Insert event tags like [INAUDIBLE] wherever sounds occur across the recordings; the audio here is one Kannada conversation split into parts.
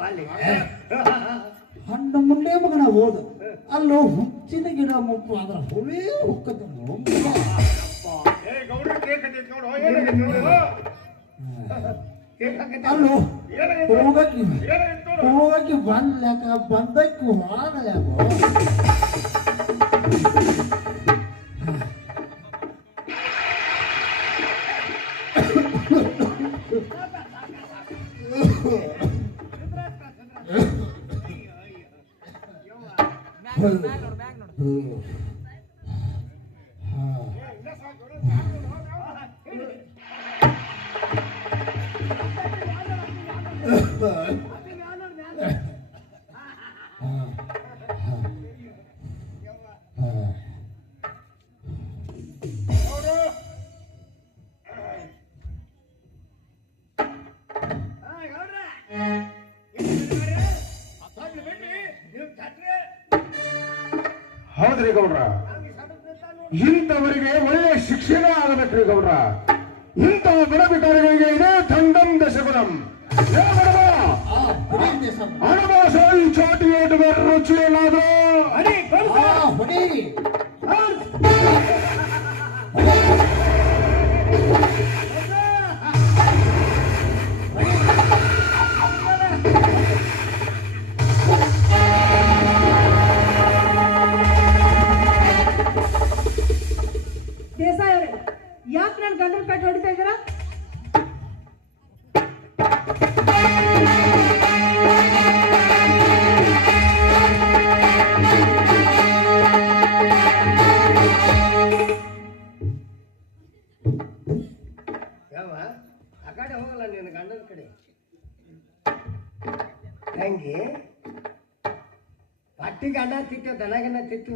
ಅಲ್ಲಿ ಹಣ್ಣು ಮುಂಡೆ ಮಗನ ಹೋದ. ಅಲ್ಲೋ ಹುಚ್ಚಿನ ಗಿಡ ಮುಪ್ಪು ಅದ್ರ ಹುಳಿ ಹುಕ್ಕದ. ಅಲ್ಲೋ ಹೋಗಕ್ಕೆ ಏನಾಗೈತೆ ನೋಡು? ಹೋಗಿ ಬಂದ್ಲ್ಯಾಕ ಬಂದಕ್ಕೆ ಹೋಗಲ್ಯಾಕೋ ನೋಡು ಆ ಕಡೆ. ಹಂಗೆ? ಪಟ್ಟಿ ಗಂಡ ತಿತ್ತು ದನಗನ್ನ ತಿತ್ತು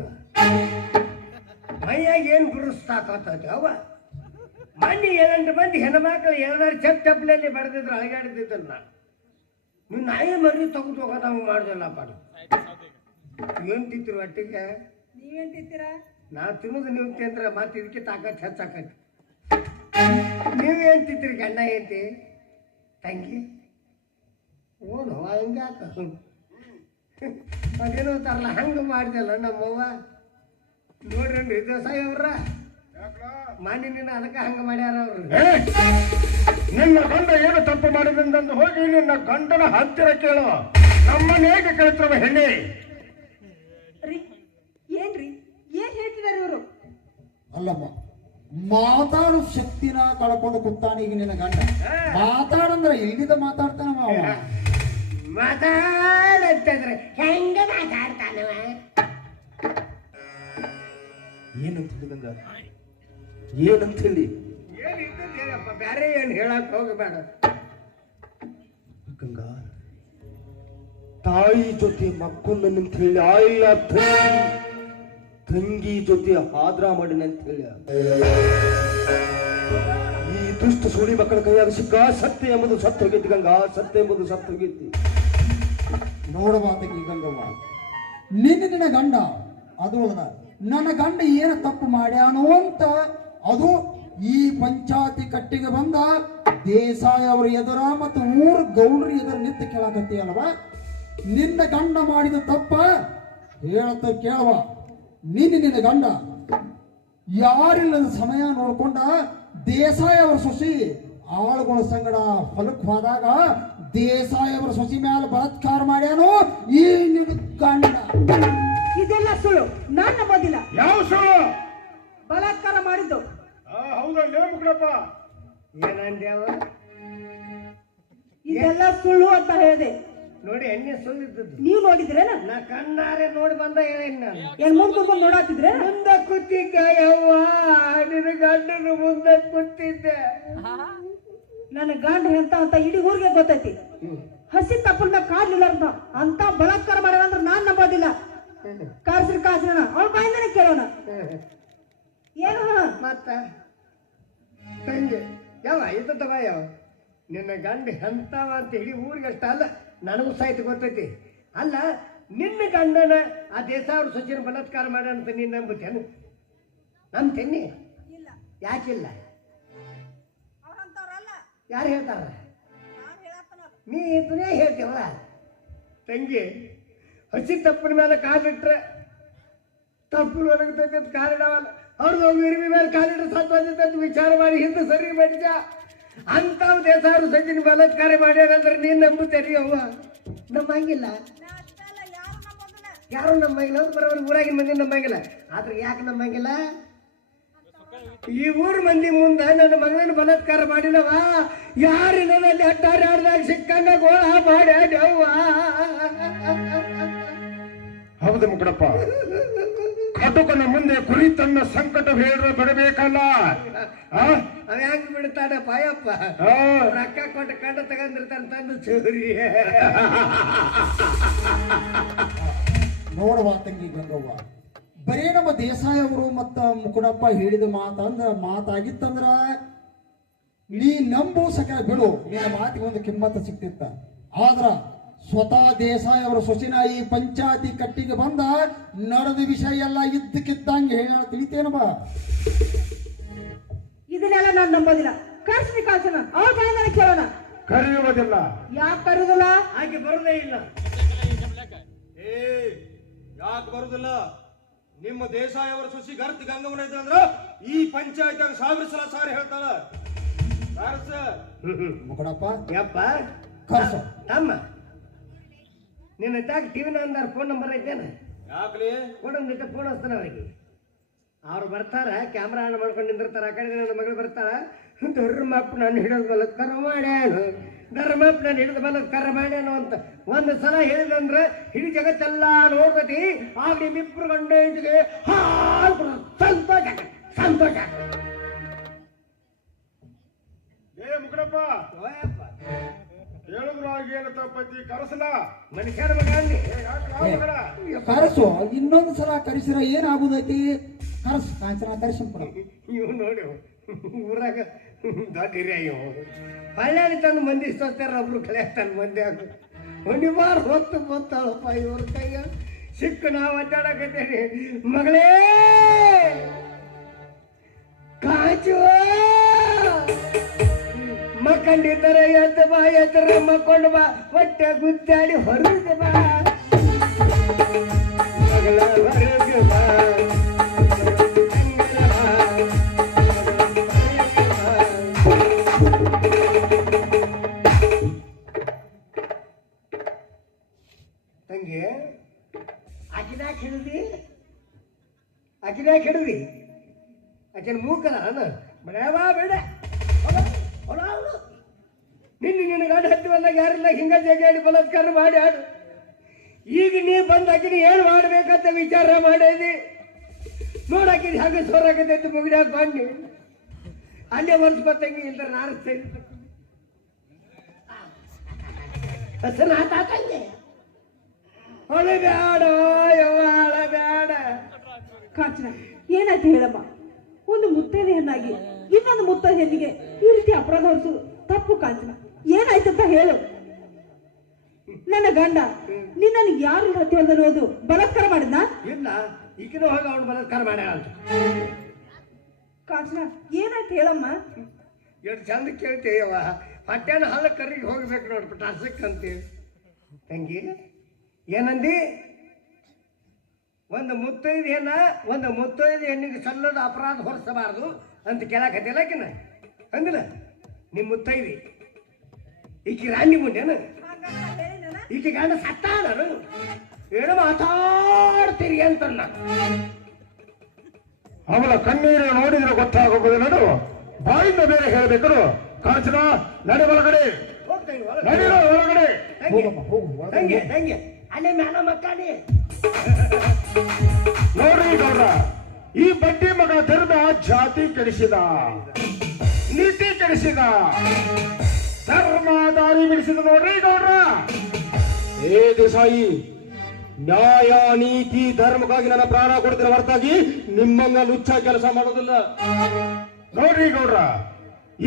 ಮೈಯಾಗ ಏನು ಗುರುಸ್ತಾಕತ್ತೈತಿ ಅವ ಮಂದಿ ಏಳೆಂಟು ಮಂದಿ ಹೆಣ್ಮಕ್ಳು ಏನಾರು ಚಪ್ ಚಪ್ಪಲಲ್ಲಿ ಬಡ್ದಿದ್ರು ಅಳಗಾಡಿದ್ದಿದ್ದಲ್ಲ ನಾನು ನೀವು ನಾಯಿ ಮರಿ ತೆಗೆದು ಹೋಗೋದಂಗೆ ಮಾಡ್ದಲ್ಲ ಪಾಡು. ಏನು ತಿಂತೀರಿ ಒಟ್ಟಿಗೆ? ನೀವೇನ್ ತಿಂತೀರಾ? ನಾ ತಿನ್ನೋದು ನೀವು ತಿಂದ್ರೆ ಮತ್ತೆ ಇದಕ್ಕೆ ತಾಕತ್ ಹೆಚ್ಚಾಕತಿ ನೀವೇನ್ ತಿಂತೀರಿ ಗಂಡ ಐತಿ ತಂಗಿ ಓನು ಹಂಗ್ಯಾಕ ಅದೇನೋ ತಾರಲ್ಲ ಹಂಗೆ ಮಾಡಿದಲ್ಲ ನಮ್ಮವ್ವ. ನೋಡ್ರಿ ದೇಸಾಯಿ ಅವ್ರ ಮಾನ್ಯ ನಿನ್ನ ಅದಕ್ಕೆ ಹಂಗೆ ಮಾಡ್ಯಾರ ಅವ್ರು. ನಿನ್ನ ಗಂಡ ಏನು ತಪ್ಪು ಮಾಡಿದಂದು ಹೋಗಿ ನಿನ್ನ ಗಂಡನ ಹತ್ತಿರ ಕೇಳು. ನಮ್ಮನ್ನ ಹೇಗೆ ಕೇಳ್ತಾವ ಹೆಣ್ಣೆ? ರೀ ಏನ್ರಿ ಏನ್ ಹೇಳ್ತಿದಾರೆ ಇವರು? ಅಲ್ಲಮ್ಮ ಮಾತಾಡೋ ಶಕ್ತಿನ ಕಳ್ಕೊಂಡು ಕೂತಾನ ಈಗ ನಿನ್ನ ಗಂಡ. ಮಾತಾಡಂದ್ರ ಎಲ್ಲಿದ ಮಾತಾಡ್ತಾನ ಮಾತಾಡಂತಂದ್ರೆ ಹೆಂಗ ಮಾತಾಡ್ತಾನವ? ಏನಂತ ಹೇಳಿದಂಗ ಏನಂತ ಹೇಳಿ ಬೇರೆ ಏನು ಹೇಳಕ್ ಹೋಗಬೇಡ. ಗಂಗಾ ತಾಯಿ ಜೊತೆ ಮಕ್ಕೊಂದನಂತ ಹೇಳಿ ಆಯಿಲ್ಲ ತಂಗಿ ತಂಗಿ ಜೊತೆ ಹಾದ್ರ ಮಾಡಿನ ಅಂತ ಹೇಳಿ. ಈ ದುಷ್ಟ ಸುಳಿ ಮಕ್ಕಳ ಕೈಯಾಗ ಸಿಕ್ಕ ಸತ್ಯ ಎಂಬುದು ಸತ್ತು ಹೋಗೈತಿ ಗಂಗಾ. ಸತ್ಯ ಎಂಬುದು ಸತ್ತು ಹೋಗೈತಿ ನೋಡಬಾತಕಿ ಗಂಗವ್ವ. ನಿನ್ನ ನಿನ್ನ ಗಂಡ ಅದು ನನ್ನ ಗಂಡ ಏನು ತಪ್ಪು ಮಾಡ್ಯಾನೋ ಅಂತ ಅದು ಈ ಪಂಚಾಯತಿ ಕಟ್ಟಿಗೆ ಬಂದ ದೇಸಾಯಿ ಅವರ ಎದುರ ಮತ್ತು ಮೂರು ಗೌಡ್ರ ಎದುರು ನಿಂತು ಕೇಳಕತ್ತಿ ಅಲ್ವಾ ನಿನ್ನ ಗಂಡ ಮಾಡಿದ ತಪ್ಪ ಹೇಳ್ತ ಕೇಳವ ನಿನ್ನ ನಿನ್ನ ಗಂಡ. ಯಾರಿಲ್ಲದ ಸಮಯ ನೋಡ್ಕೊಂಡ ದೇಸಾಯ ಅವರ ಸೊಸಿ ಆಳುಗಳ ಸಂಗಡ ಹೊಲಕ್ ಹೋದಾಗ ದೇಸಾಯ ಅವರ ಸೊಸಿ ಮ್ಯಾಲೆ ಬಲಾತ್ಕಾರ ಮಾಡ್ಯಾನು ಈ ನಿನ್ನ ಗಂಡ. ಇದೆಲ್ಲ ಸುಳ್ಳು. ನಾನು ನಂಬೋದಿಲ್ಲ ಯಾವ ಸುಳ್ಳು? ಬಲಾತ್ಕಾರ ಮಾಡಿದ್ದು. ಆ, ಹೌದಲ್ಲೇ ಏನಂದ್ಯಾವ? ಇದೆಲ್ಲ ಸುಳ್ಳು ಅಂತ ಹೇಳಿದೆ. ನೋಡಿ ಎಣ್ಣೆ ಸುಳ್ಳಿದ್ದದ್ದು ನೀವು ನೋಡಿದ್ರೇನ? ನಾ ಕಣ್ಣಾರೆ ನೋಡಿ ಬಂದ ನಾನು. ಏನ್ ಮುಂದ್ ಕೂತ್ಕೊಂಡು ನೋಡಾತಿದ್ರೆ ಮುಂದೆ ಕೂತಿದ್ದೆ ಯವ್ವ ನಿನ್ನ ಗಂಡನ ಮುಂದೆ ಕೂತಿದ್ದೆ. ನನ್ನ ಗಂಡ ಎಂತ ಅಂತ ಇಡೀ ಊರಿಗೆ ಗೊತ್ತೈತಿ. ಹಸಿ ತಪ್ಪಲ್ ಮ್ಯಾಗ ಕಾಡ್ಲಿಲ್ಲ ಅಂತ. ಅಂತ ಬಲಾತ್ಕಾರ ಮಾಡ್ಯಾವಂದ್ರೆ ನಾನ್ ನಂಬೋದಿಲ್ಲ. ಕಾರ್ಸ್ರಿ ಕಾಸಿನ ಅವಳ ಬಾಯಿಂದನೇ ಕೇಳೋಣ. ಏನು? ಮತ್ತ? ತಂಗಿ. ಯಾವ ಇದ್ದವ ಯಾವ ನಿನ್ನ ಗಂಡ ಎಂತವ ಅಂತ ಇಡೀ ಊರಿಗೆ ಅಷ್ಟ ಅಲ್ಲ. ನನಗೂ ಸಾಹಿತ್ಯ ಗೊತ್ತೈತಿ. ಅಲ್ಲ ನಿನ್ನ ಗಂಡನ ಆ ದೇಸಾವ್ರ ಸಚಿನ ಬಲಾತ್ಕಾರ ಅಂತ ನೀನು ನಂಬುತ್ತೇನು ನಂಬ್ತೇನಿ. ಇಲ್ಲ. ಯಾಕಿಲ್ಲ? ಯಾರು ಹೇಳ್ತಾರ? ನೀ ಇದನ್ನೇ ಹೇಳ್ತೀವ ತಂಗಿ ಹಸಿ ತಪ್ಪಿನ ಮೇಲೆ ಕಾಲಿಟ್ರೆ ತಪ್ಪು ಒಣಗ್ತೈತೆ ಅಂತ ಕಾಲಿಡವಲ್ಲ. ಅವ್ರದ್ದು ಇರ್ಮಿ ಮೇಲೆ ಕಾಲಿಟ್ರೆ ಸತ್ತು ಅಂತ ವಿಚಾರ ಮಾಡಿ ಹಿಂದೆ ಸರಿ ಮಾಡಿದ ಅಂಥವ್ ದೇಸಾರು ಸಜ್ಜಿನ ಬಲಾತ್ಕಾರ ಮಾಡ್ಯಾರಂದ್ರೆ ನೀನ್ ನಂಬುತ್ತೇರಿ ಅವ್ವ ನಮ್ಮಂಗಿಲ್ಲ ಯಾರು ನಮ್ಮಂಗಿಲ್ಲ ಅಂತ ಬರೋರು ಊರಾಗಿನ ಮಂದಿ ನಮ್ಮಂಗಿಲ್ಲ ಆದ್ರೆ ಯಾಕೆ ನಮ್ಮಂಗಿಲ್ಲ ಈ ಊರ್ ಮಂದಿ ಮುಂದೆ ನನ್ನ ಮಗನ ಬಲತ್ಕಾರ ಮಾಡಿದವ. ಯಾರು ನನ್ನಲ್ಲಿ ಹಟ್ಟಾರ ಆಡ್ದಾಗ ಸಿಕ್ಕಂಗ ಗೋಳ ಮಾಡ್ಯಾಡವ್ವ ಹೌದು ಮುಕುಡಪ್ಪ ಕಟುಕನ ಮುಂದೆ ಕುರಿ ತನ್ನ ಸಂಕಟ ಹೇಳ ಬಿಡಬೇಕಲ್ಲ? ಅವ ಹೆಂಗ್ ಬಿಡ್ತಾನ ಪಾಯಪ್ಪ ರೊಕ್ಕ ಕೊಟ್ಟು ಕಂಡ ತಗೊಂಡಿರ್ತಾನ ತಂದು ಚೂರಿ. ನೋಡುವ ತಂಗಿ ಗಂಗವ್ವ. ಬರೀ ನಮ್ಮ ದೇಸಾಯಿ ಅವರು ಮತ್ತ ಮುಕುಡಪ್ಪ ಹೇಳಿದ ಮಾತಂದ್ರ ಮಾತಾಗಿತ್ತಂದ್ರ ನೀ ನಂಬು ಸಕ ಬಿಡು ನಿನ್ನ ಮಾತಿಗೆ ಒಂದು ಕಿಮ್ಮತ್ತ ಸಿಕ್ತಿತ್ತ. ಆದ್ರ ಸ್ವತಃ ದೇಸಾಯಿ ಅವರ ಸೊಸಿನ ಈ ಪಂಚಾಯತಿ ಕಟ್ಟಿಗೆ ಬಂದ ನಡೆದ ವಿಷಯ ಎಲ್ಲ ಇದ್ದಕ್ಕಿದ್ದಂಗೆ ಹೇಳ ತಿಳಿತೇನಪ್ಪ ಬಾ. ಇದನ್ನೆಲ್ಲ ನಾನು ನಂಬೋದಿಲ್ಲ. ಕರ್ಸಿ ಕಾಸನ ಅವ್ರ ಬಾಯಿಂದ ಕೇಳೋಣ. ಕರೆಯುವುದಿಲ್ಲ. ಯಾಕೆ ಕರುದಿಲ್ಲ ಆಕೆ ಬರೋದೇ ಇಲ್ಲ. ಏ ಯಾಕೆ ಬರುದಿಲ್ಲ? ನಿಮ್ಮ ದೇಸಾಯಿ ಅವರ ಸೊಸಿ ಗರ್ತಿ ಗಂಗವನ ಅಂದ್ರ ಈ ಪಂಚಾಯತ್ ಸಾವಿರ ಸಲ ಸಾರಿ ಹೇಳ್ತಾಳ. ಸಾರಸ? ಮುಕುಡಪ್ಪ ಯಪ್ಪ. ಕರ್ಸು. ತಮ್ಮ. ನಿನ್ನ ತಾಕ ಟಿವಿ ಅಂದಾರ ಫೋನ್ ನಂಬರ್ ಐತೇನ? ಯಾಕ್ಲಿ? ಕೊಡೊಂದು ನಿಟ್ಟ ಫೋನ್ ಹಚ್ತಾನ ಅವ್ರಿಗೆ ಅವ್ರು ಬರ್ತಾರ ಕ್ಯಾಮ್ರಾ ಆನ್ ಮಾಡ್ಕೊಂಡು ನಿಂದಿರ್ತಾರ ಆ ಕಡೆ ನನ್ನ ಮಗಳು ಬರ್ತಾರ ಧರ್ಮಪ್ಪ ನಾನು ಹಿಡಿದು ಬಲತ್ಕಾರ ಮಾಡ್ಯಾನು. ಧರ್ಮಪ್ಪ ನಾನು ಹಿಡಿದು ಬಲತ್ಕಾರ ಮಾಡ್ಯಾನು ಅಂತ ಒಂದು ಸಲ ಹೇಳಿದಂದ್ರೆ ಇಡೀ ಜಗತ್ತೆಲ್ಲ ನೋಡ್ತತಿ. ಆಗ ನಿಮ್ಮಿಬ್ರು ಗಂಡ ಹೆಂಡತಿಗೆ ಹಾ ಸಂತೋಷ. ಸಂತೋಷ. ಏ ಮುಕುಡಪ್ಪ ಓಯಪ್ಪ, ಹೇಳಿದ್ರು ಏನು ತಪ್ಪೈತಿ ಕರಸಲ ಮನುಷ್ಯನ ಮಗ. ಮಗಳ? ಕರೆಸು. ಇನ್ನೊಂದು ಸಲ ಕರೆಸಿರ ಏನಾಗುದೈತಿ? ಕರೆಸ್. ಕಾಂಚನ ಕರೆಸಂಪಡ ಇವ್ ನೋಡಿ ಊರಾಗ ದೊಡ್ಡ ಹಿರಿಯ ಇವು. ಹಳ್ಳಿ ತಂದು ಮಂದಿ ಸೋತಾರ ಒಬ್ರು ಕಲಿಯಾಗ್ತಾನೆ ಮಂದಿ ಆಗ ಒಂದು ವಾರ ಹೊತ್ತು ಬಂತಾಳಪ್ಪ ಇವ್ರ ಕೈಯ. ಸಿಕ್ಕ ನಾವು ಅಡ್ಡಾಡಕತ್ತೇನೆ ಮಗಳೇ! ಕಾಚು ಮಕ್ಕಂಡಿದ್ದರೆ ಎದ್ದು ಬಾ ಎದ್ರ ಮಕ್ಕೊಂಡು ಬಾ, ಹೊಟ್ಟೆ ಗುದ್ದಾಡಿ ಹೊರಗೆ ಬಾ. ಹೊರಗೆ ತಂಗಿ ಆಕಿನಾಕ ಹಿಡಿದಿ ಆಕಿನಾಕ ಹಿಡಿದಿ ಅಕಿನ ಮೂಕನ ಅನ್ನ ಬಡವಾ ಬೇಡ. ಹೊಲ. ನಿನ್ನ ನಿನ್ನ ಗಂಡ ಹತ್ತಿ ಬಂದಾಗ ಯಾರಿಲ್ಲ, ಹಿಂಗ ಜಗಾಡಿ ಬಲಾತ್ಕಾರ ಮಾಡಿ ಆಡು. ಈಗ ನೀ ಬಂದಾಕಿನಿ ಏನು ಮಾಡ್ಬೇಕಂತ ವಿಚಾರ ಮಾಡಿದಿ? ನೋಡಾಕಿನ ಹಾಗೆ ಸೋರಾಕತೈತಿ ಮುಗಿದ ಬನ್ನಿ. ಅಲ್ಲೇ ವರ್ಷ ಬರ್ತಂಗಿ ಇಲ್ಲ ನಾನು ಹಸನ ಆತಾತಂಗೆ ಹೊಳೆ ಬ್ಯಾಡ ಯವ್ವ ಅಳ ಬ್ಯಾಡ ಕಾಚ ಏನಾಯ್ತು ಹೇಳಮ್ಮ? ಒಂದು ಮುತ್ತೈದೆಯನ್ನಾಗಿ ಇನ್ನೊಂದು ಮುತ್ತೈದೆ ಹೆಣ್ಣಿಗೆ ಈ ರೀತಿ ಅಪರಾಧ ಹೊರಿಸೋದು ತಪ್ಪು ಕಾಂಚನ. ಏನಾಯ್ತು ಅಂತ ಹೇಳು. ನನ್ನ ಗಂಡ ನಿನ್ನನ್ನು ಯಾರು ಹತ್ತಿ ಹೊಂದಿರುವುದು ಬಲಾತ್ಕಾರ ಮಾಡಿದ್ನಾ? ಇಲ್ಲ ಈಗಿನ ಹೋಗಿ ಅವನು ಬಲಾತ್ಕಾರ ಮಾಡ್ಯಾಳ ಅಂತ. ಕಾಂಚನ ಏನಾಯ್ತು ಹೇಳಮ್ಮ? ಎರಡು ಚಂದ ಕೇಳ್ತೀಯವ್ವ ಹೊಟ್ಟೆನ ಹಾಲ ಕರಿಗೆ ಹೋಗ್ಬೇಕು ನೋಡ್ಬಿಟ್ಟು ಹಸಕ್ ಅಂತೀವಿ ತಂಗಿ ಏನಂದಿ? ಒಂದು ಮುತ್ತೈದು ಏನ ಒಂದು ಮುತ್ತೈದು ಹೆಣ್ಣಿಗೆ ಸಲ್ಲದ ಅಪರಾಧ ಹೊರಿಸಬಾರದು. ಅಂತ ಕೇಳಾಕತ್ತಿಲ್ಲ ಆಕಿನ? ಅಂದಿಲ್ಲ? ನಿಮ್ಮ ಮುತ್ತೈದಿ. ಈಕಿ ರಾಣಿ ಮುಂಡೇನ ಈಕಿ ಗಂಡ ಸತ್ತ ನಾನು ಏನು ಮಾತಾಡ್ತೀರಿ ಅಂತ ನಾನು ಅವಳ ಕಣ್ಣೀರು ನೋಡಿದ್ರೆ ಗೊತ್ತಾಗೋದು ನಡು. ಬಾಯಿಂದ ಬೇರೆ ಹೇಳ್ಬೇಕು ಕಾಂಚನ ನಡೆ ಒಳಗಡೆ. ನಡಿರೋ ಒಳಗಡೆ. ಹೋಗು. ಅಲ್ಲೇ ಮ್ಯಾಲ ಮಕ್ಕಳಿ ನೋಡ್ರಿ ಗೌಡ್ರ. ಈ ಬಟ್ಟೆ ಮಗ ಧರ್ಮ ಜಾತಿ ಕೆಡಿಸಿದ ನೀತಿ ಕೆಡಿಸಿದ ಧರ್ಮ ದಾರಿ ಬಿಡಿಸಿದ ನೋಡ್ರಿ ಗೌಡ್ರ. ಏ ದೇಸಾಯಿ, ನ್ಯಾಯ, ನೀತಿ, ಧರ್ಮಕ್ಕಾಗಿ ನನ್ನ ಪ್ರಾಣ ಕೊಡ್ತಿರೋ ಹೊರತಾಗಿ ನಿಮ್ಮನ್ನ ಲುಚ್ಚ ಕೆಲಸ ಮಾಡೋದಿಲ್ಲ. ನೋಡ್ರಿ ಗೌಡ್ರ,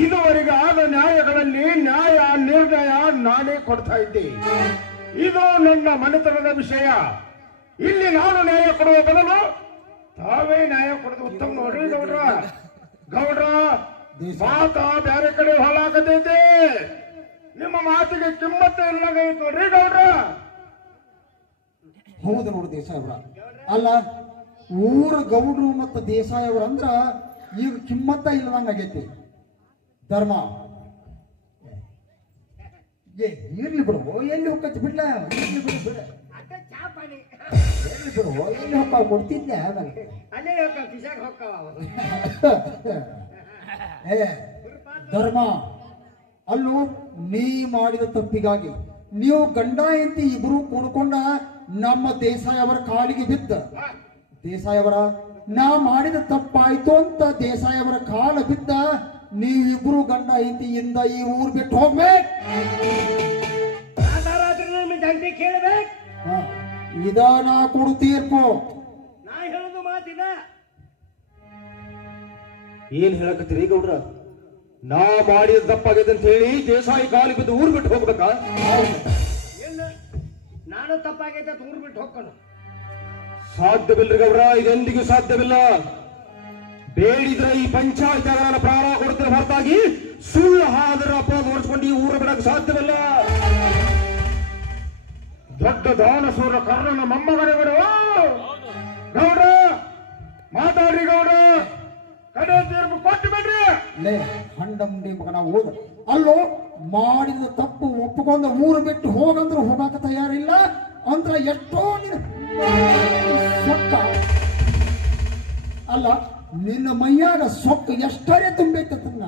ಇದುವರೆಗೆ ಆದ ನ್ಯಾಯಗಳಲ್ಲಿ ನ್ಯಾಯ, ನಿರ್ಣಯ ನಾನೇ ಕೊಡ್ತಾ ಇದ್ದೆ. ಇದು ನನ್ನ ಮನೆತನದ ವಿಷಯ. ಇಲ್ಲಿ ನಾನು ನ್ಯಾಯ ಕೊಡುವ ಬದಲು ತಾವೇ ನ್ಯಾಯ ಕೊಡೋದು ಉತ್ತಮ ನೋಡ್ರಿ ಗೌಡ್ರ. ಗೌಡ್ರ ಮಾತ ಬ್ಯಾರೆ ಕಡೆ ಹೊಲಾಕತೈತಿ ನಿಮ್ಮ ಮಾತಿಗೆ ಕಿಮ್ಮತ್ತೆ ಇಲ್ಲಂಗೈತ್ ನೋಡ್ರಿ ಗೌಡ್ರ. ಹೌದು ನೋಡು ದೇಸಾಯವರ. ಅಲ್ಲ ಊರ ಗೌಡ್ರು ಮತ್ತು ದೇಸಾಯವರ ಅಂದ್ರ ಈಗ ಕಿಮ್ಮತ್ತ ಇಲ್ಲದಂಗ ಆಗೈತಿ. ಧರ್ಮ. ಏ ಇರ್ಲಿ ಬಿಡು ಎಲ್ಲಿ ಹೋಗ್ಕತ್ತಿ ಬಿಡ್ಲ? ಇರ್ಲಿ ಬಿಡು ಬಿಡ. ಚಾ ಪಾನಿ ಎಲ್ಲಿ ಹೋಗ್ತಾವ ಕೊಡ್ತಿದ್ದೆ ನನಗೆ ಅಲ್ಲೇ ಹೋಗ್ತಾವ ಕಿಶಾಗ ಹೋಗ್ತಾವ ಅವ. ಏ ಧರ್ಮ ಅಲ್ಲೂ ನೀ ಮಾಡಿದ ತಪ್ಪಿಗಾಗಿ. ನೀವು ಗಂಡ ಎಂತಿ ಇಬ್ರು ಕುಣ್ಕೊಂಡ ನಮ್ಮ ದೇಸಾಯವರ ಕಾಲಿಗೆ ಬಿದ್ದ. ದೇಸಾಯವರ ನಾ ಮಾಡಿದ ತಪ್ಪಾಯ್ತು ಅಂತ ದೇಸಾಯವರ ಕಾಲ ಬಿದ್ದ. ನೀವಿಬ್ರು ಗಂಡ ಇಂದ ಈ ಊರ್ ಬಿಟ್ಟು ಹೋಗ್ಬೇಕು. ಕೇಳಬೇಕು. ಇದ ನಾ ಕೊಡು ತೀರ್ಪು. ನಾ ಹೇಳುದು ಏನ್ ಹೇಳಕತ್ತೀರಿ ಗೌಡ್ರ? ನಾ ಮಾಡಿದ ತಪ್ಪಾಗಿದೆ ಅಂತ ಹೇಳಿ ದೇಸಾಯಿ ಕಾಲು ಬಿದ್ದು ಊರ್ ಬಿಟ್ಟು ಹೋಗ್ಬೇಕ? ಇಲ್ಲ. ನಾನು ತಪ್ಪಾಗೈತೆ ಊರ್ ಬಿಟ್ಟು ಹೋಗ್ಕೊಂಡು. ಸಾಧ್ಯವಿಲ್ರಿ ಗೌಡ್ರ ಇದೆಂದಿಗೂ ಸಾಧ್ಯವಿಲ್ಲ. ಬೇಡಿದ್ರೆ ಈ ಪಂಚಾಯತ್ ಪ್ರಾರಂಭ ಕೊಡ್ತಿರೋ ಹೊರತಾಗಿ ಸುಳ್ಳು ಹಾದರ ಅಪರಾಧ ಓಡಿಸ್ಕೊಂಡು ಈ ಊರ ಬಿಡಕ್ಕೆ ಸಾಧ್ಯವಿಲ್ಲ. ದೊಡ್ಡ ದಾನಸೂರ ಕರ್ಣನ ಮೊಮ್ಮಗನಿಗಳು ಗೌಡ ಮಾತಾಡ್ರಿ ಗೌಡ ಕಡೆ ತೀರ್ಪು ಕೊಟ್ಟು ಬಿಡ್ರಿ. ಲೇ ಹಂಡಂಡಿ ಮಗನ ಹೋದ ಅಲ್ಲೋ ಮಾಡಿದ ತಪ್ಪು ಒಪ್ಪಿಕೊಂಡ ಊರು ಬಿಟ್ಟು ಹೋಗಂದ್ರು ಹೋಗಾಕ ತಯಾರಿಲ್ಲ. ಅಂದ್ರ ಎಷ್ಟೋ ನಿನ್ನ ಸೊಕ್ಕ. ಅಲ್ಲ ನಿನ್ನ ಮೈಯಾಗ ಸೊಕ್ಕು ಎಷ್ಟರೇ ತುಂಬೈತನ್ನ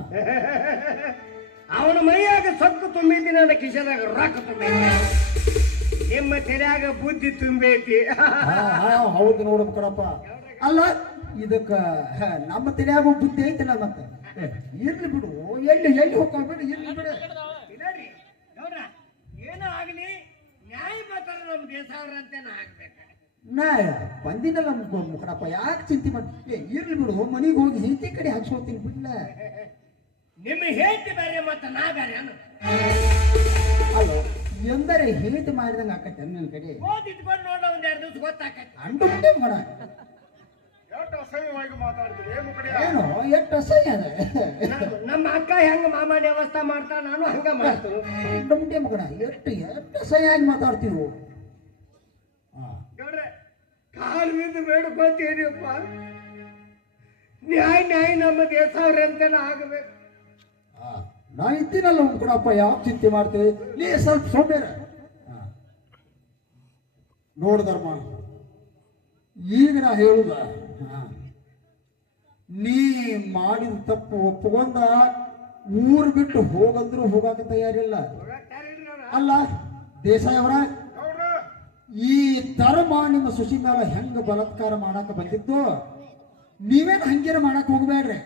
ಅವನ ಮೈಯಾಗ ಸೊಕ್ಕು ತುಂಬಿದ್ದೀನಿ ನನ್ನ ಕಿಶದಾಗ ರೊಕ್ಕ ತುಂಬೈತಿ ನಿಮ್ಮ ತಲೆಯಾಗ ಬುದ್ಧಿ ತುಂಬೈತಿ. ಹೌದು ನೋಡು ಕಣಪ್ಪ. ಅಲ್ಲ ಇದಕ್ಕ ಹ, ನಮ್ಮ ತಲೆಯಾಗ ಬುದ್ಧಿ ಐತಲ್ಲ ಮತ್ತೆ? ಇರ್ಲಿ ಬಿಡು ಎಲ್ಲಿ ಎಲ್ಲಿ ಹೋಗ್ತಾವ ಬಿಡು ಇರ್ಲಿ ಬಿಡು. ಇಲ್ಲರಿ ನೋಡ್ರ ಏನೋ ಆಗಲಿ ನ್ಯಾಯ ಮಾತಾಡ ನಮ್ಮ ದೇಶವ್ರಂತೆ ನಾ ಆಗ್ಬೇಕು. ನಾ ಬಂದಿನಲ್ಲ ಮುಖಡಪ್ಪ ಯಾಕೆ ಚಿಂತೆ ಮಾಡಿ ಏ ಇರ್ಲಿ ಬಿಡು ಮನೆಗೆ ಹೋಗಿ ಹಿಂತಿ ಕಡೆ ಹಚ್ಕೋತೀನಿ ಬಿಡ್ಲ. [LAUGHS] ನಿಮ್ಮ ಹೇಳ್ತಿ ಬೇರೆ ಮತ್ತ ನಾ ಬೇರೆ ಅಲ್ಲೋ ಎಂದರೆ ಹೇಟ್ ಮಾಡಿದಂಗ ಆಕತ್ತೆ ನನ್ನ ಕಡೆ. ಓದ್ ಇಟ್ಕೊಂಡು ನೋಡ ಒಂದ್ ಎರಡು ದಿವಸ ಗೊತ್ತಾಕೈತಿ. ಅಂಡು ಮುಂದೆ ಮಾಡ. ಎಷ್ಟು ಅಸಹ್ಯವಾಗಿ ಮಾತಾಡ್ತೀರಿ ಏನು ಕಡೆ ಏನು ಎಷ್ಟು ಅಸಹ್ಯ ಅದ. ನಮ್ಮ- ಅಕ್ಕ ಹೆಂಗ ಮಾಮಾನ ವ್ಯವಸ್ಥೆ ಮಾಡ್ತಾ ನಾನು ಹಂಗ ಮಾಡ್ತೀನಿ. ಅಂಡು ಮುಂದೆ ಮಗನ ಎಷ್ಟು ಎಷ್ಟು ಅಸಹ್ಯವಾಗಿ ಮಾತಾಡ್ತೀವಿ ಹಾ ನೋಡ್ರೆ ಕಾಲ್ ಬಿದ್ದು ಹೇಳಿಯಪ್ಪ ನ್ಯಾಯ ನ್ಯಾಯ ನಮ್ಮ ದೇಶ ನಾ ಆಗಬೇಕು. ನಾ ಇದ್ದೀನಲ್ಲ ಒಂದು ಕೊಡಪ್ಪ ಯಾವ ಚಿಂತೆ ಮಾಡ್ತೀವಿ ನೀ ಸ್ವಲ್ಪ ಸೋಮೇರ ನೋಡು ಧರ್ಮ. ಈಗ ನಾ ಹೇಳುದ ನೀ ಮಾಡಿದ ತಪ್ಪು ಒಪ್ಕೊಂಡ, ಊರು ಬಿಟ್ಟು ಹೋಗಂದ್ರು ಹೋಗಾಕ ತಯಾರಿಲ್ಲ. ಅಲ್ಲ ದೇಸಾಯವರ ಈ ಧರ್ಮ ನಿಮ್ಮ ಸುಶಿ ಮೇಲೆ ಹೆಂಗ ಬಲತ್ಕಾರ ಮಾಡಾಕ ಬಂದಿದ್ದು, ನೀವೇನು ಹಂಗೇನ ಮಾಡಕ್ ಹೋಗ್ಬೇಡ್ರಿ.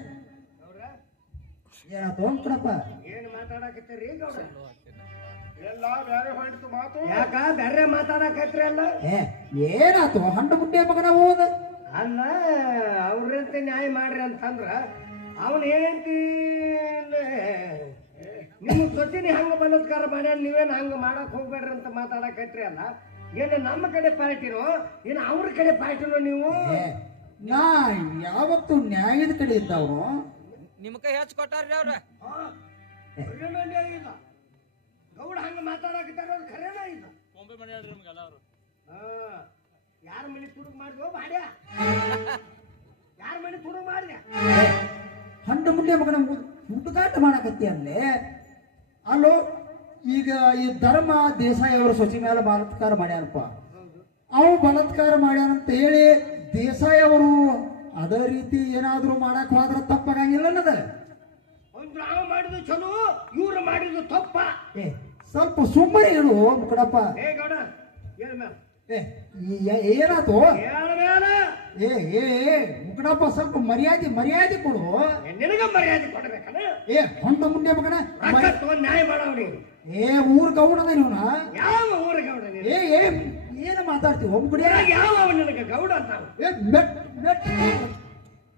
ಏನಾಯ್ತು? ಅಂಕಡಪ್ಪ ಏನ್ ಮಾತಾಡಕತ್ತೀರಿ? ಗೌಡ್ರ ಎಲ್ಲ ಬೇರೆ ಹೊಂಟಿತು ಮಾತು. ಯಾಕ? ಬೇರೆ ಮಾತಾಡಕತ್ರಿ ಅಲ್ಲ ಏ ಏನಾಯ್ತು? ಹಂಡ ಮುಟ್ಟೆ ಮಗನ ಹೋದ? ಅಲ್ಲ ಅವ್ರಂತ ನ್ಯಾಯ ಮಾಡ್ರಿ ಅಂತಂದ್ರ ಅವನ್ ಏನಂತಿ ನಿಮ್ಮ ಸೊಸಿನಿ ಹಂಗ ಬಲತ್ಕಾರ ಮಾಡ್ಯಾನ ನೀವೇನ್ ಹಂಗ ಮಾಡಕ್ ಹೋಗ್ಬೇಡ್ರಿ ಅಂತ ಮಾತಾಡಕತ್ರಿ ಅಲ್ಲ? ಏನು ನಮ್ಮ ಕಡೆ ಪಾರ್ಟಿನೋ ಏನು ಅವ್ರ ಕಡೆ ಪಾರ್ಟಿನೋ ನೀವು? ನಾ ಯಾವತ್ತು ನ್ಯಾಯದ ಕಡೆ ಇದ್ದವನು ನಿಮ್ ಕೈ ಹೆಚ್ಚು ಕೊಟ್ಟಾರ್ರಿ ಅವ್ರ. ಇಲ್ಲ. ಗೌಡ ಹಂಗ ಮಾತಾಡಕತ್ತಾರ ಖರೇನ ಇಲ್ಲ. ಹಾ ಯಾರ ಮನೆ ತುಡುಗ್ ಮಾಡಿದ್ವೋ ಮಾಡ್ಯ? ಯಾರ ಮನೆ ತುಡುಗ್ ಮಾಡ್ಯ ಹಂಡ ಮುಂಡೆ ಮಗನ ಹುಡುಕಾಟ ಮಾಡಕತ್ತಿ ಅಲ್ಲೇ. ಅಲ್ಲೋ ಈಗ ಈ ಧರ್ಮ ದೇಸಾಯಿ ಅವರು ಸೊಸಿ ಮೇಲೆ ಬಲಾತ್ಕಾರ ಮಾಡ್ಯಾರಪ್ಪ. ಅವು ಬಲಾತ್ಕಾರ ಮಾಡ್ಯಾನಂತ ಹೇಳಿ ದೇಸಾಯಿ ಅವರು ಅದೇ ರೀತಿ ಏನಾದ್ರೂ ಮಾಡಕ್ ಹೋದ್ರ ತಪ್ಪಾಗಂಗಿಲ್ಲ ಅನ್ನದ. ನಾವು ಮಾಡಿದ್ದು ಚಲೋ ಇವ್ರು ಮಾಡಿದ್ದು ತಪ್ಪ. ಏ ಸ್ವಲ್ಪ ಸುಮ್ಮನೆ ಹೇಳು ಮುಕಡಪ್ಪ ಏ ಗೌಡ ಹೇಳ ಏ ಏ- ಏನಾತು ಏ ಏ ಏ, ಮುಕಡಪ್ಪ ಸ್ವಲ್ಪ ಮರ್ಯಾದೆ ಮರ್ಯಾದೆ ಕೊಡು. ನಿನಗ ಮರ್ಯಾದೆ ಕೊಡ್ಬೇಕನ? ಏ ಹೊಂಡ ಮುಂಡೆ ಮಗನ. ರೊಕ್ಕ ತಗೊಂಡ್ ನ್ಯಾಯ ಮಾಡವ್ರಿ ಏ ಊರ್ ಗೌಡದ ನೀವನ ಯಾವ ಊರ ಗೌಡ ನೀನು? ಏ ಏ ಮಾತಾಡ್ತೀವಿ ಒಬ್ಬ ಯಾವ ಅವ ನಿನಗ? ಗೌಡ ಅಂತ ಏ ಮೆಟ್ ಮೆಟ್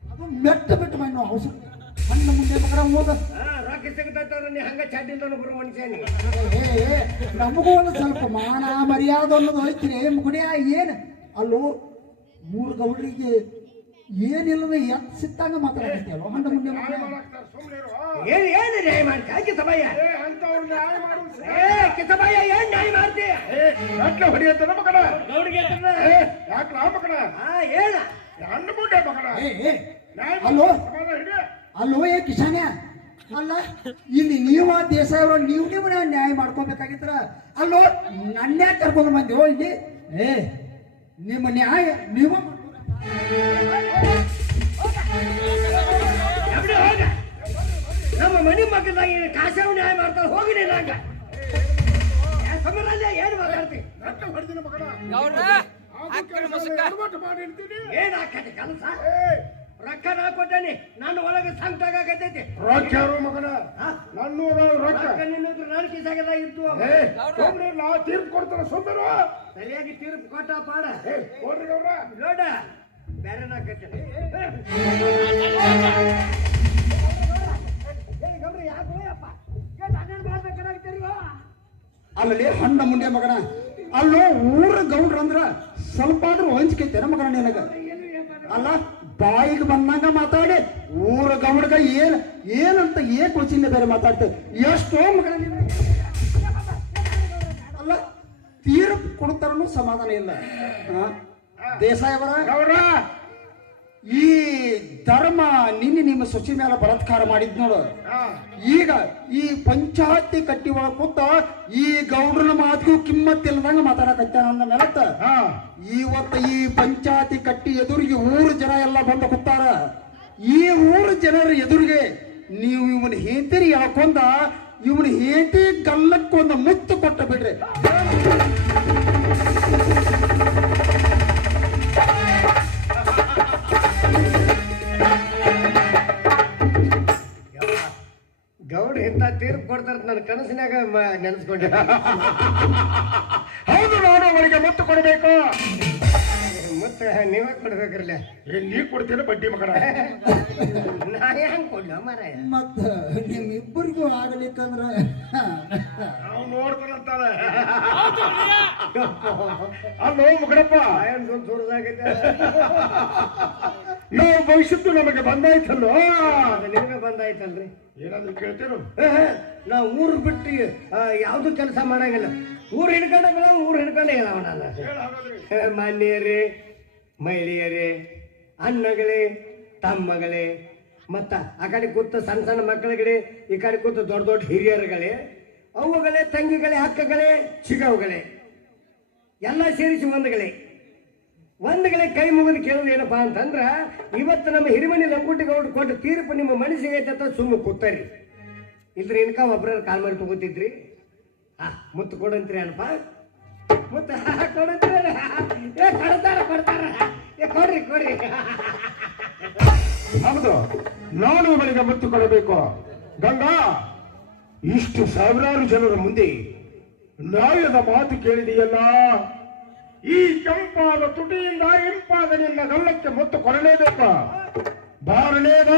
ಅದು ಮೆಟ್ಟ ಬಿಟ್ಟು ಮಾಡಿ ನಾವು ಅವಸರ. ಹಣ್ಣ ಮುಂದೆ ಬಕರ ಹೋಗ ಹಾ ರೊಕ್ಕ ಸಿಗ್ತೈತಂದ್ರೆ ನೀ ಹಂಗ ಚಡ್ಡಿಂದ ಬರೋ ಮನುಷ್ಯ ನೀ ಏ ಏ, ನಮಗೂ ಒಂದು ಸ್ವಲ್ಪ ಮಾನ ಮರ್ಯಾದ ಅನ್ನೋದು ಐತ್ರಿ. ಮುಗುಡಿಯ ಏನು? ಅಲ್ಲೋ ಮೂರು ಗೌಡ್ರಿಗೆ ಏನಿಲ್ಲದ ಎತ್ ಸಿತ್ತಂಗ ಮಾತಾಡಕತ್ತೀಯಲ್ಲ ಹಣ್ಣ ಮುಂದೆ ಏನು ಏನ್ ನ್ಯಾಯ ಮಾಡ್ತೀಯ? ಏ ಅಂತವ್ರು ನ್ಯಾಯ ಮಾಡು ಏ ಕಿತ್ತಬಯ್ಯ ಯಾಕೆ ಹೊಡಿಯತ್ತದ ಮಗನ? ಗೌಡಿಗೆ ಯಾಕೆ ಮಗನ? ಹಾ ಏನ ಹಣ್ಣು ಮುಂಡೆ ಮಗನ? ನ್ಯಾಯ ಅಲ್ಲೋ? ಅಲ್ಲೋ ಏ ಕಿಶಾನ್ಯ? ಅಲ್ಲ ಇಲ್ಲಿ ನೀವು ದೇಸಾಯಿ ಅವರು ನೀವು ನೀವು ನ್ಯಾಯ ಮಾಡ್ಕೋಬೇಕಾಗಿದ್ರ ಅಲ್ಲೋ ನನ್ನ ಕರ್ಕೊಂಡು ಬಂದಿವೋ ಇಲ್ಲಿ? ಏ ನಿಮ್ಮ ನ್ಯಾಯ ನೀವು ನಮ್ಮ ಮನಿ ಮಗದಾಗ ಕಾಶಾವ್ ನ್ಯಾಯ ಮಾಡ್ತಾರ ಹೋಗಿ ನಾಗ ಸಮರಲ್ಲಿ ಏನ್ ಮಾತಾಡ್ತಿ? ನನ್ನ ಹೊಡೆದಿನ ಮಗನ? ಗೌಡ್ರ ಮುಸುಕ. ಏನ್ ಹಾಕತಿ ಕೆಲಸ? ರೊಕ್ಕ ನಾ ಕೊಟ್ಟೇನಿ ನನ್ನ ಒಳಗೆ ಸಂಕಟ ಆಗತೈತಿ ರೊಕ್ಕ ಯಾರು ಮಗನ? ನನ್ನ ಅದಾವ ರೊಕ್ಕ. ರೊಕ್ಕ ನಿನ್ನದು ನಾನು ಕಿಸಾಗದ ಇತ್ತು ಏ ಸುಮ್ನೆ ನಾ ತೀರ್ಪು ಕೊಡ್ತಾರ ಸುಂದರ ಸರಿಯಾಗಿ ತೀರ್ಪು ಕೊಟ್ಟ ಪಾಡ. ನೋಡ್ರಿ ಅವ್ರ ನೋಡ ಬೇರೆ ನಾಕತ್ತೆ ಅಲ್ಲಿ ಹಣ್ಣ ಮುಂಡೆ ಮಗನ. ಅಲ್ಲೋ ಊರ ಗೌಡ್ರ ಅಂದ್ರ ಸ್ವಲ್ಪ ಆದ್ರೂ ಹಂಚ್ಕೈತೆ ಮಗನ ನಿನಗ? ಅಲ್ಲ, ಬಾಯಿಗೆ ಬಂದಂಗ ಮಾತಾಡಿ, ಊರ ಗೌಡ್ಗ ಏನ್, ಏನಂತ ಏ ಕೋಚಿಂದ ಬೇರೆ ಮಾತಾಡ್ತೇವೆ ಎಷ್ಟೋ ಮಗನ ಅಲ್ಲ, ತೀರ್ಪು ಕೊಡ್ತಾರನು ಸಮಾಧಾನ ಇಲ್ಲ. ದೇಸಾಯವರ ಗೌಡ್ರ! ಈ ಧರ್ಮ ನಿನ್ನೆ ನಿಮ್ಮ ಸೊಸಿ ಮೇಲೆ ಬಲಾತ್ಕಾರ ಮಾಡಿದ್ ನೋಡು. ಹಾ. ಈಗ ಈ ಪಂಚಾಯತಿ ಕಟ್ಟಿ ಒಳಗೆ ಕೂತ ಈ ಗೌಡ್ರನ ಮಾತಿಗೂ ಕಿಮ್ಮತ್ತಿಲ್ಲದಂಗ ಮಾತಾಡಕತ್ತಾನ ಅಂದ ಮೇಲತ್ತ. ಹಾ. ಇವತ್ತು ಈ ಪಂಚಾಯತಿ ಕಟ್ಟಿ ಎದುರಿಗೆ ಊರು ಜನ ಎಲ್ಲ ಬಂದು ಕೂತಾರ. ಈ ಊರು ಜನರ ಎದುರಿಗೆ ನೀವು ಇವನ್ ಹೇಂತಿರಿ ಯಾಕೊಂದ ಇವನ್ ಹೇಂತಿ ಗಲ್ಲಕ್ಕೊಂದು ಮುತ್ತು ಕೊಟ್ಟ ಬಿಡ್ರಿ. ತೀರ್ಪು ಕೊಡ್ತಾರ ನನ್ನ ಕನಸಿನಾಗ ನೆನೆಸ್ಕೊಂಡಿದ್ದ ನೆನೆಸ್ಕೊಂಡೆ [LAUGHS] ಹೌದು ನಾನು ಅವರಿಗೆ ಮುತ್ತು ಕೊಡಬೇಕು. ನೀವೇ ಕೊಡ್ಬೇಕ್ರಲ್ಲ? ಏನ್ ನೀ ಕೊಡ್ತೀರ ಬಡ್ಡಿ ಮಗನ? [LAUGHS] ನಾ ಹೆಂಗ್ ಕೊಡ್ಲ ಮಾರಾಯ ಮತ್ತ ನಿಮ್ಮಿಬ್ಬರಿಗೂ ಆಗ್ಲಿಕ್ಕಂದ್ರ ನಾವು ನೋಡ್ತಾನಂತಾರ ಅಲ್ಲೋ ಮುಗಡಪ್ಪ ಸ್ವಲ್ಪ ಸುರಿದಾಗೈತೆ [LAUGHS] ನಾವು ಭವಿಷ್ಯತ್ತು ನಮಗೆ ಬಂದಾಯ್ತಲ್ಲೋ? ನಿಮಗೆ ಬಂದಾಯ್ತಲ್ರಿ. ಏನಾದ್ರು ಕೇಳ್ತೀರ? ನಾ ಊರು ಬಿಟ್ಟು ಆ, ಯಾವ್ದು ಕೆಲಸ ಮಾಡಂಗಿಲ್ಲ. ಊರು ಹಿಡ್ಕೊಂಡಲ್ಲ ಊರು ಹಿಡ್ಕೊಂಡೇ ಇಲ್ಲ ಅವನಲ್ಲ ಹೇಳ ಹಾಗಾದ್ರೆ ಮಾನ್ಯರೇ ಮಹಿಳೆಯರೇ, ಅಣ್ಣಗಳೇ, ತಮ್ಮಗಳೇ, ಮತ್ತು ಆ ಕಡೆ ಕೂತ ಸಣ್ಣ ಸಣ್ಣ ಮಕ್ಕಳುಗಳೇ, ಈ ಕಡೆ ಕೂತ ದೊಡ್ಡ ದೊಡ್ಡ ಹಿರಿಯರುಗಳೇ ಅವುಗಳೇ ತಂಗಿಗಳೇ, ಅಕ್ಕಗಳೇ, ಚಿಗವುಗಳೇ, ಎಲ್ಲ ಸೇರಿಸಿ ಒಂದುಗಳೇ. ಒಂದುಗಳೇ ಕೈ ಮುಗಿದು ಕೇಳೋದು ಏನಪ್ಪಾ ಅಂತಂದ್ರ, ಇವತ್ತು ನಮ್ಮ ಹಿರಿಮನಿ ಲಂಗುಟಿಗೌಡ ಕೊಟ್ಟು ತೀರ್ಪು ನಿಮ್ಮ ಮನಸ್ಸಿಗೆ ಐತೆ ಅಂತ ಸುಮ್ಮ ಕೂತರಿ. ಇಲ್ರಿ, ಇನ್ಕ ಒಬ್ಬರ ಕಾಲ್ ಮಾಡಿ ತಗೋತಿದ್ರಿ. ಆ, ಮುತ್ತು ಕೊಡಂತ್ರಿ ಅನಪ್ಪ ಮುತ್ತ ಕೊಡಂತ್ರಿ ಏ, ಕೊಡ್ತಾರ ಕೊಡ್ತಾರ. ಏ, ಕೊಡ್ರಿ ಕೊಡ್ರಿ. ಹೌದು. ನಾನು ಇವರಿಗೆ ಮುತ್ತು ಕೊಡಬೇಕು ಗಂಗಾ ಇಷ್ಟು ಸಾವಿರಾರು ಜನರ ಮುಂದೆ ನ್ಯಾಯದ ಮಾತು ಕೇಳಿದೆಯಲ್ಲ? ಈ ಕೆಂಪಾದ ತುಟಿಯಿಂದ ಇಂಪಾದ ನಿನ್ನ ಗಲ್ಲಕ್ಕೆ ಮುತ್ತು ಕೊಡಲೇಬೇಕು. ಬಾರಲೇದ.